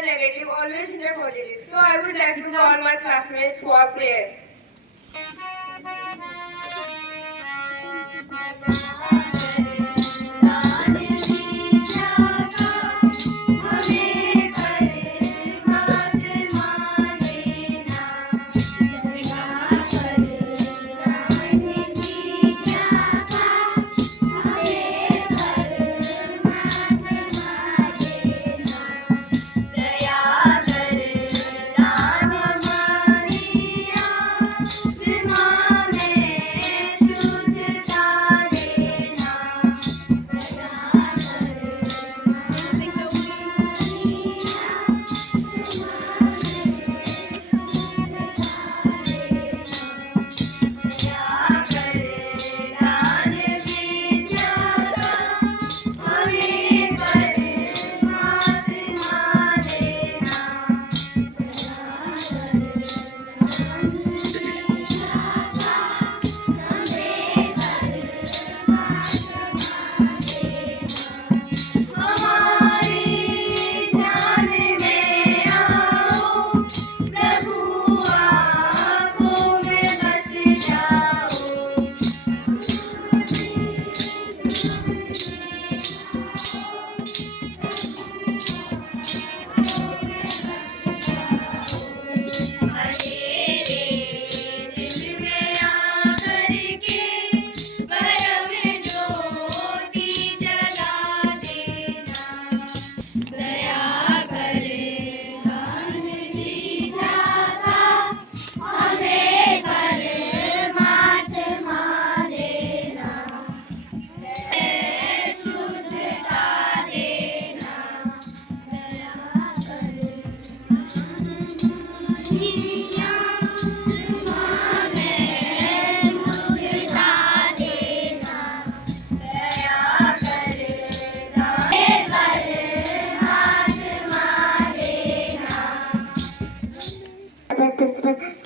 the negative, always in the positive. So I would like to call my classmates for prayer.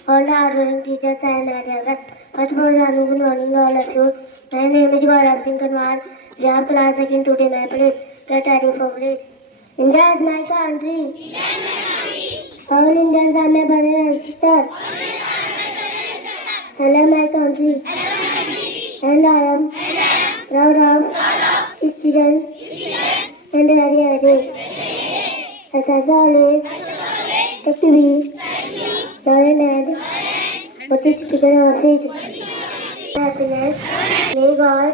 All our learning teachers and advisors. First of all, good morning all of you. My name is Gaurav Singh Kanwar. We are class second today. My parade. Get ready for parade. India is my country. All Indians are my brothers and sisters. I love my country. And I am proud of its children and very happy. As always, have to be learn and participate in our faith. Happiness, may God,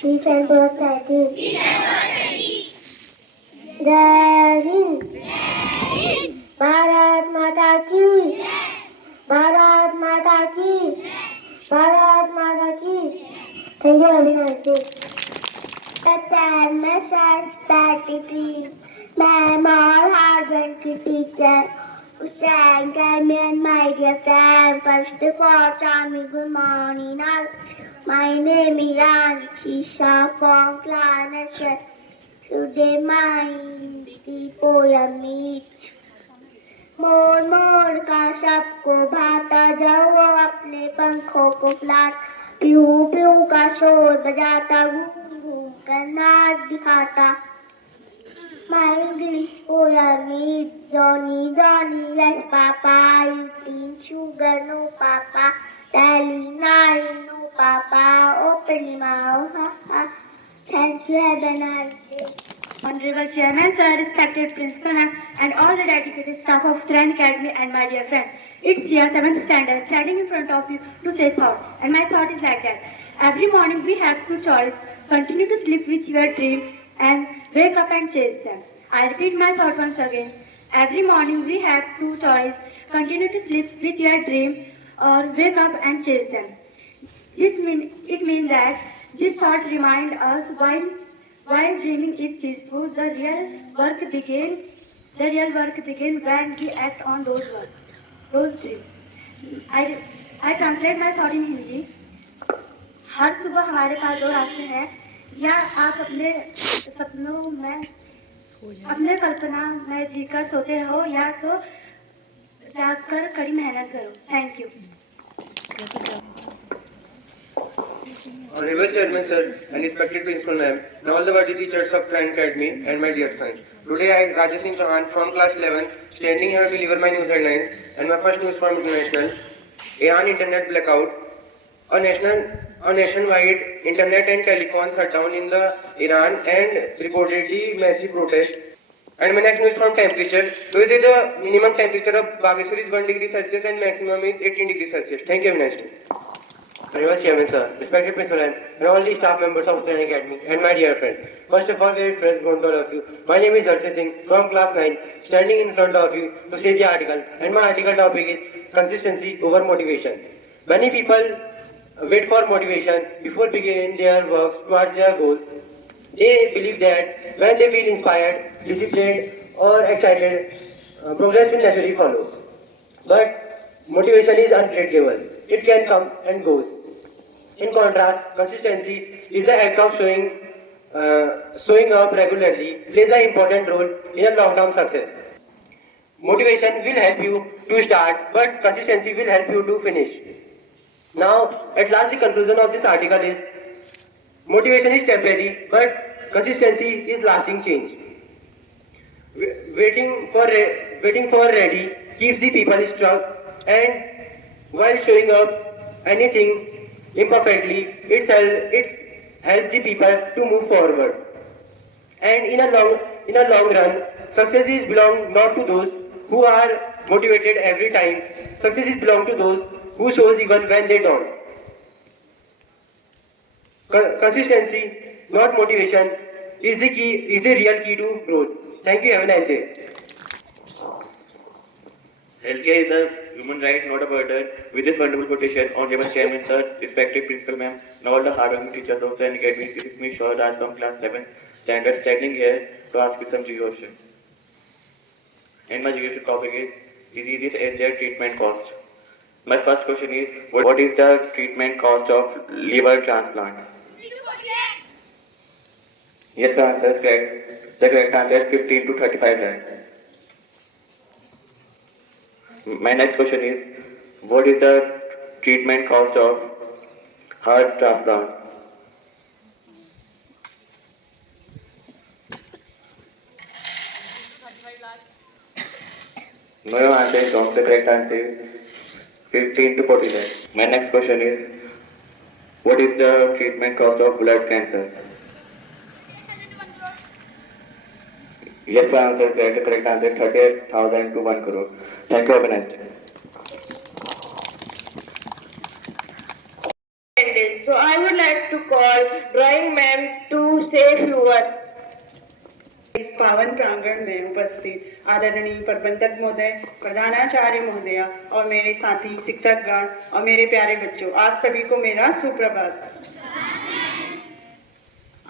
peace and prosperity. Jai Hind. Bharat Mata ki. Bharat Mata ki. Bharat Mata ki. Thank you very much. The time my son started to my mom husband to teacher who sang me and my dear friend. First of all, tell me good morning all. My name is Anshi Shah from Planet. Today my poem is मोर का सबको भाता जाओ अपने पंखों को फैलाता प्यू प्यू का शोर बजाता घूम घूम कर नाच दिखाता My English poem is Johnny Johnny yes papa eating sugar no papa telling lie no papa opening mouth ha ha thank you have a nice day. Honorable Chairman, Sir, respected Principal, and all the dedicated staff of Trent Academy and my dear friends. It's dear 7th standard standing in front of you to say thought. And my thought is like that. Every morning we have two choices. Continue to sleep with your dream and wake up and chase them. I repeat my thought once again. Every morning we have two choices. Continue to sleep with your dream or wake up and chase them. It means that this thought reminds us while dreaming is peaceful, the real work begins when we act on those dreams. I translate my thought in Hindi. हर सुबह हमारे पास दो रास्ते हैं, या आप अपने सपनों में अपने कल्पना में जीकर सोते रहो या तो जागकर कड़ी मेहनत करो. Thank you. Honorable Chairman Sir and respected Principal Ma'am, and all the worthy teachers of Plan Academy and my dear friends. Today I, Rajesh Singh Chauhan from class 11, standing here to deliver my news headlines and my first news from international. Iran internet blackout. A nationwide internet and telephone shutdown in the Iran and reportedly massive protest. And my next news from temperature. Today the minimum temperature of Bageshwar is 1 degree Celsius and maximum is 18 degrees Celsius. Thank you, Avinash. Honorable Chairman Sir, respected Principal and all the staff members of Plan Academy and my dear friends. First of all, very friends, good to all of you. My name is Harshit Singh from class 9, standing in front of you to say the article. And my article topic is consistency over motivation. Many people wait for motivation before beginning their work towards their goals. They believe that when they feel inspired, disciplined, or excited, progress will naturally follow. But motivation is unpredictable. It can come and goes. In contrast, consistency is the act of showing up regularly, plays an important role in a long-term success. Motivation will help you to start, but consistency will help you to finish. Now, at last, the conclusion of this article is motivation is temporary, but consistency is lasting change. Waiting for ready keeps the people stuck, and while showing up anything imperfectly, it helps the people to move forward. And in a long run, success is belong not to those who are motivated every time. Success is belong to those who shows even when they don't. Consistency, not motivation, is the real key to growth. Thank you. Have a nice day. Healthcare is a human right, not a burden. With this wonderful quotation, Honorable Chairman Sir, respected Principal Ma'am, and all the hardworking teachers of the Academy, it is me Shah Raj from class 11, standing here to ask you some question. And my question topic is diseases and their treatment cost. My first question is, what is the treatment cost of liver transplant? Yes, the answer is correct. The correct answer is 15 to 35 lakhs. My next question is, what is the treatment cost of heart transplant? No, your answer is wrong. The correct answer is 15 to 40 lakhs. My next question is, what is the treatment cost of blood cancer? Yes, my answer is correct. The correct answer is 38,000 to 1 crore. Thank you, Abhinay. So I would like to call drawing ma'am to say a few words. इस पावन प्रांगण में उपस्थित आदरणीय प्रबंधक महोदय, प्रधानाचार्य महोदया और मेरे साथी शिक्षक गण और मेरे प्यारे बच्चों, आप सभी को मेरा सुप्रभात।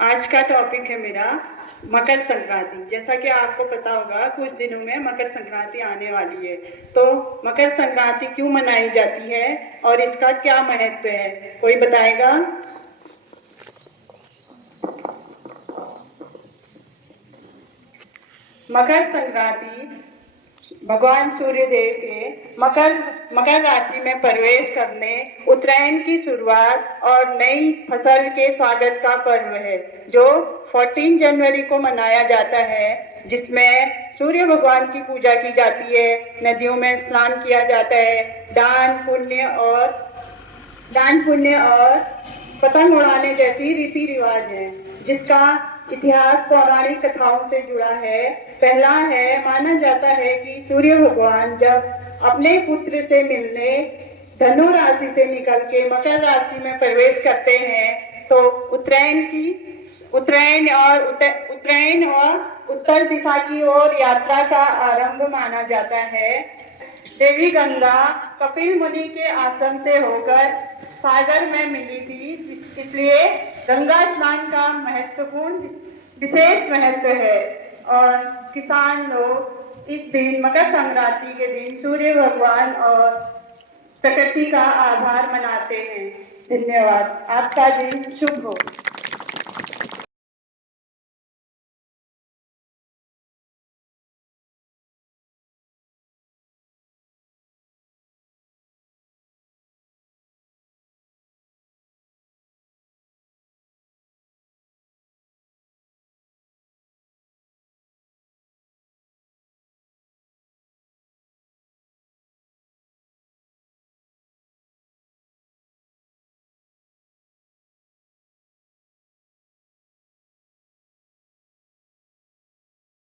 आज का टॉपिक है मेरा मकर संक्रांति। जैसा कि आपको पता होगा, कुछ दिनों में मकर संक्रांति आने वाली है। तो मकर संक्रांति क्यों मनाई जाती है और इसका क्या महत्व है, कोई बताएगा? मकर संक्रांति भगवान सूर्यदेव के मकर राशि में प्रवेश करने, उत्तरायण की शुरुआत और नई फसल के स्वागत का पर्व है, जो 14 जनवरी को मनाया जाता है, जिसमें सूर्य भगवान की पूजा की जाती है, नदियों में स्नान किया जाता है, दान पुण्य और पतंग उड़ाने जैसी रीति रिवाज हैं, जिसका इतिहास पौराणिक कथाओं से जुड़ा है। पहला है, माना जाता है कि सूर्य भगवान जब अपने पुत्र से मिलने धनु राशि से निकल के मकर राशि में प्रवेश करते हैं, तो उत्तरायण और उत्तर दिशा की ओर यात्रा का आरंभ माना जाता है। देवी गंगा कपिल मुनि के आश्रम से होकर सागर में मिली थी, इसलिए गंगा स्नान का विशेष महत्व है। और किसान लोग इस दिन, मकर संक्रांति के दिन, सूर्य भगवान और प्रकृति का आभार मनाते हैं। धन्यवाद। आपका दिन शुभ हो।